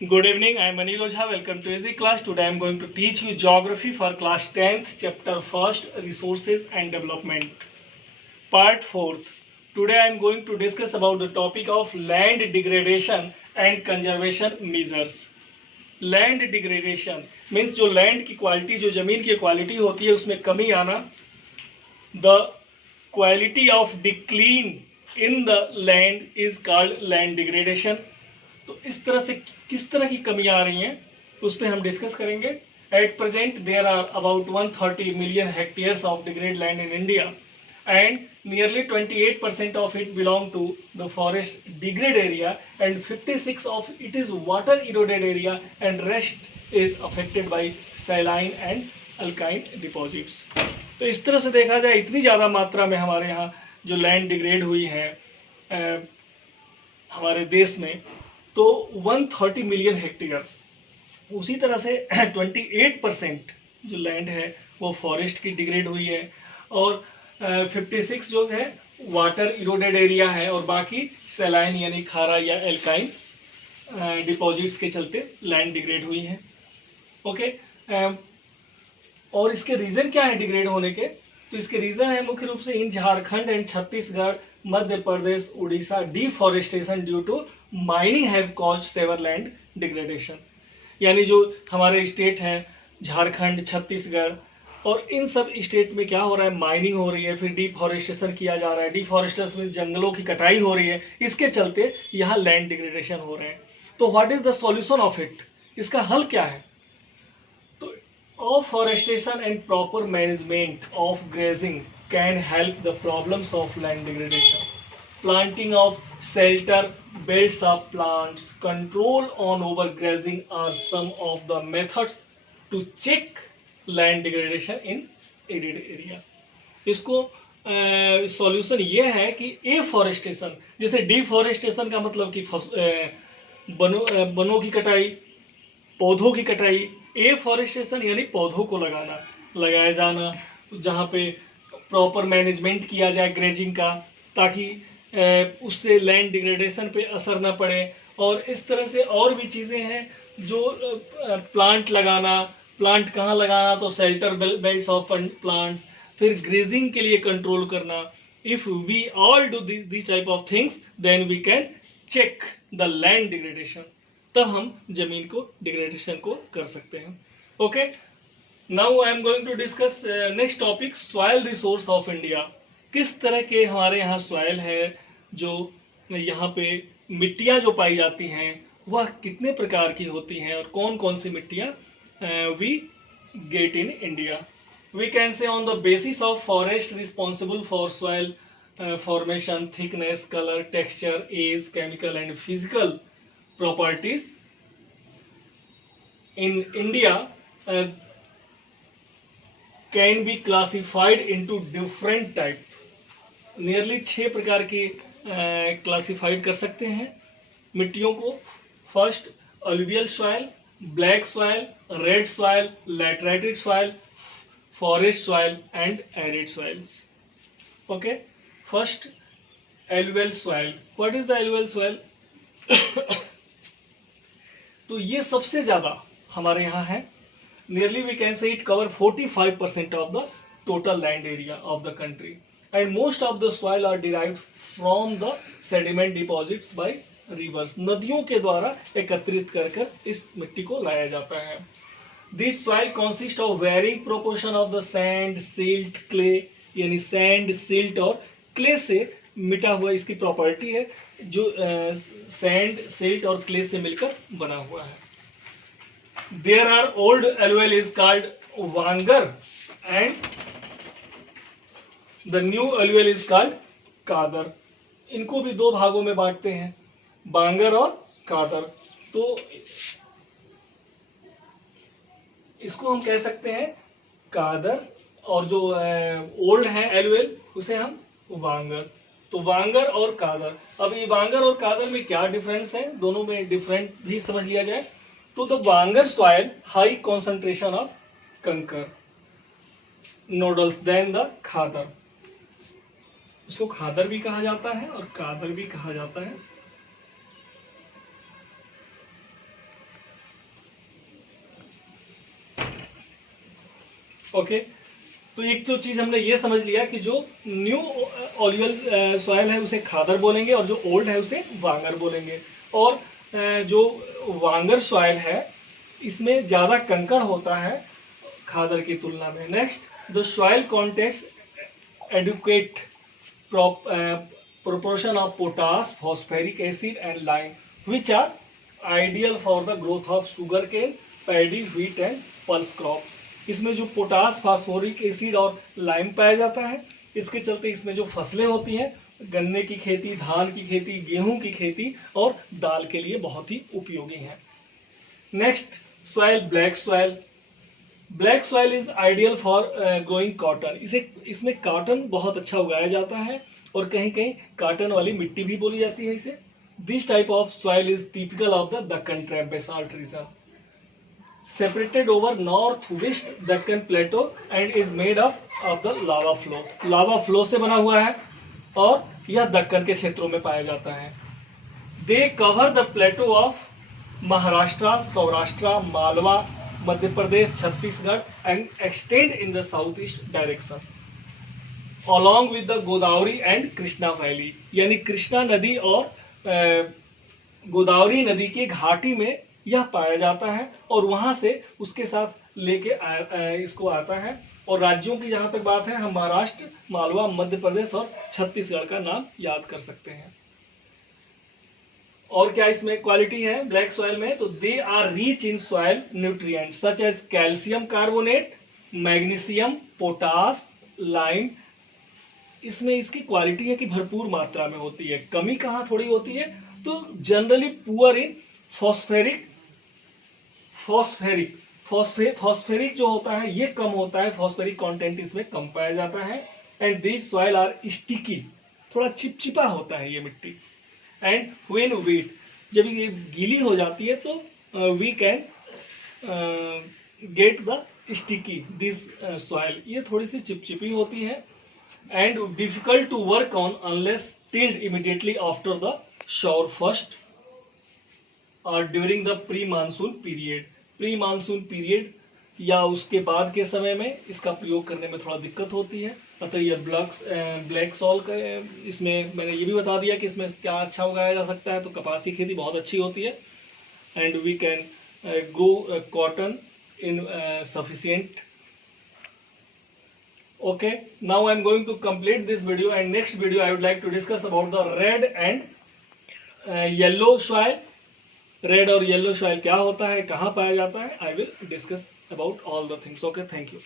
Good evening, I am Anil Ojha. Welcome to Easy Class. Today I am going to teach you Geography for class 10th, chapter 1st, Resources and Development. Part 4th. Today I am going to discuss about the topic of land degradation and conservation measures. Land degradation means जो land की quality, जो ज़मीन की quality होती है उसमें कमी आना. The quality of decline in the land is called land degradation. तो इस तरह से किस तरह की कमी आ रही हैं उस पर हम डिस्कस करेंगे. At present there are about 130 million hectares of degrade land in India and nearly 28% of it belong to the forest degrade area and 56 of it is water eroded area and rest is affected by saline and alkaline deposits. तो इस तरह से देखा जाए इतनी ज़्यादा मात्रा में हमारे यहाँ जो लैंड डिग्रेड हुई है हमारे देश में, तो 130 मिलियन हेक्टेयर. उसी तरह से 28% जो लैंड है वो फॉरेस्ट की डिग्रेड हुई है और 56 जो है वाटर इरोडेड एरिया है और बाकी सैलाइन यानी खारा या एल्काइन डिपॉजिट्स के चलते लैंड डिग्रेड हुई है. ओके, और इसके रीज़न क्या है डिग्रेड होने के? तो इसके रीज़न है मुख्य रूप से in Jharkhand and Chhattisgarh, Madhya Pradesh, Orissa deforestation due to mining have caused severe land degradation. यानी जो हमारे स्टेट हैं झारखंड, छत्तीसगढ़ और इन सब स्टेट में क्या हो रहा है, माइनिंग हो रही है, फिर डिफॉरेस्टेशन किया जा रहा है, डिफॉरेस्टेशन में जंगलों की कटाई हो रही है, इसके चलते यहाँ लैंड डिग्रेडेशन हो रहे हैं. तो what is the solution of it? इसका हल क्या है? तो afforestation and proper management of grazing can help the problems of land degradation. Planting of shelter belts of plants, control on over grazing are some of the methods to check land degradation in arid area. इसको solution ये है कि afforestation, जैसे deforestation का मतलब कि बनों की कटाई, पौधों की कटाई. एफॉरेस्टेशन यानी पौधों को लगाया जाना, जहाँ पे प्रॉपर मैनेजमेंट किया जाए ग्रेजिंग का, ताकि उससे लैंड डिग्रेडेशन पे असर ना पड़े. और इस तरह से और भी चीज़ें हैं जो प्लांट लगाना, प्लांट कहाँ लगाना, तो शेल्टर बेल्ट्स ऑफ प्लांट्स, फिर ग्रेजिंग के लिए कंट्रोल करना. If we all do this type of things then we can check the land degradation. तब हम जमीन को डिग्रेडेशन को कर सकते हैं. Okay, now I am going to discuss next topic, soil resource of India. किस तरह के हमारे यहाँ सॉइल है, जो यहाँ पे मिट्टियाँ जो पाई जाती हैं वह कितने प्रकार की होती हैं और कौन कौन सी मिट्टियाँ we get in India. We can say on the basis of forest responsible for soil formation, thickness, color, texture, age, chemical and physical properties in India can be classified into different type. Nearly 6 प्रकार की classified कर सकते हैं मिट्टियों को. First alluvial soil, black soil, red soil, lateritic soil, forest soil and arid soils. Okay, first alluvial soil. What is the alluvial soil? तो ये सबसे ज्यादा हमारे यहाँ है. Nearly we can say it cover 45% of the total land area of the country and most of the soil are derived from the sediment deposits by reverse. नदियों के द्वारा एकत्रित कर इस मिट्टी को लाया जाता है. This soil consist of varying proportion of the sand, silt, clay. यानी सैंड, सिल्ट और क्ले से मिटा हुआ इसकी प्रॉपर्टी है, जो सैंड, सिल्ट और क्ले से मिलकर बना हुआ है. There are old alluvial is called bangar and the new alluvial is called khadar. इनको भी दो भागों में बांटते हैं, बांगर और कादर. तो इसको हम कह सकते हैं कादर और जो ओल्ड है एलुवियल उसे हम वांगर. तो वांगर और कादर. अब ये वांगर और कादर में क्या डिफरेंस है, दोनों में डिफरेंट भी समझ लिया जाए. तो the bangar soil high concentration of kankar nodules than the khadar. इसको खादर भी कहा जाता है और कादर भी कहा जाता है. ओके, तो एक जो चीज हमने ये समझ लिया कि जो न्यू ऑलियल सॉइल है उसे खादर बोलेंगे और जो ओल्ड है उसे वांगर बोलेंगे। और जो वांगर सॉइल है इसमें ज्यादा कंकड़ होता है खादर की तुलना में। Next, the soil contains adequate proportion of potash, phosphoric acid and lime which are ideal for the growth of sugarcane, paddy, wheat and pulse crops। इसमें जो पोटास, फास्फोरिक एसिड और लाइम पाया जाता है, इसके चलते इसमें जो फसलें होती हैं गन्ने की खेती, धान की खेती, गेहूं की खेती और दाल के लिए बहुत ही उपयोगी हैं। Next, soil black soil. Black soil is ideal for growing cotton. इसमें कॉटन बहुत अच्छा उगाया जाता है और कहीं कहीं कॉटन वाली मिट्टी भी बोली जाती है इसे। This type of soil is typical of the Deccan trap basalt region, separated over north west Deccan plateau and is made of the lava flow. Lava flow से बना हुआ है और यह दक्कन के क्षेत्रों में पाया जाता है। They cover the plateau of Maharashtra, Saurashtra, Malwa, Madhya Pradesh, Chhattisgarh and extend in the south east direction along with the Godavari and Krishna valley. यानी कृष्णा नदी और गोदावरी नदी की घाटी में यह पाया जाता है और वहां से उसके साथ लेके इसको आता है। और राज्यों की जहां तक बात है, हम महाराष्ट्र, मालवा, मध्य प्रदेश और छत्तीसगढ़ का नाम याद कर सकते हैं। और क्या इसमें क्वालिटी है ब्लैक सॉइल में, तो they are rich in soil nutrient such as calcium carbonate, magnesium, potash, lime. इसमें इसकी क्वालिटी है कि भरपूर मात्रा में होती है। कमी कहाँ थोड़ी होती है, तो जनरली पुअर इन फॉस्फेरिक जो होता है ये कम होता है, फॉस्फेरिक कंटेंट इसमें कम पाया जाता है। And this soil are sticky, थोड़ा चिपचिपा होता है ये मिट्टी। एंड व्हेन वेट, जब ये गीली हो जाती है तो we can get the sticky this soil, ये थोड़ी सी चिपचिपी होती है। And difficult to work on unless tilled immediately after the shower first or during the pre monsoon period. Pre monsoon period या उसके बाद के समय में इसका प्रयोग करने में थोड़ा दिक्कत होती है। अतः ये ब्लैक सॉइल का, इसमें मैंने ये भी बता दिया कि इसमें क्या अच्छा उगाया जा सकता है। तो कपास की खेती बहुत अच्छी होती है and we can grow cotton in sufficient. Okay, now I am going to complete this video, and next video I would like to discuss about the red and yellow soil। Red और yellow soil क्या होता है, कहाँ पाया जाता है, I will discuss about all the things. Okay, thank you.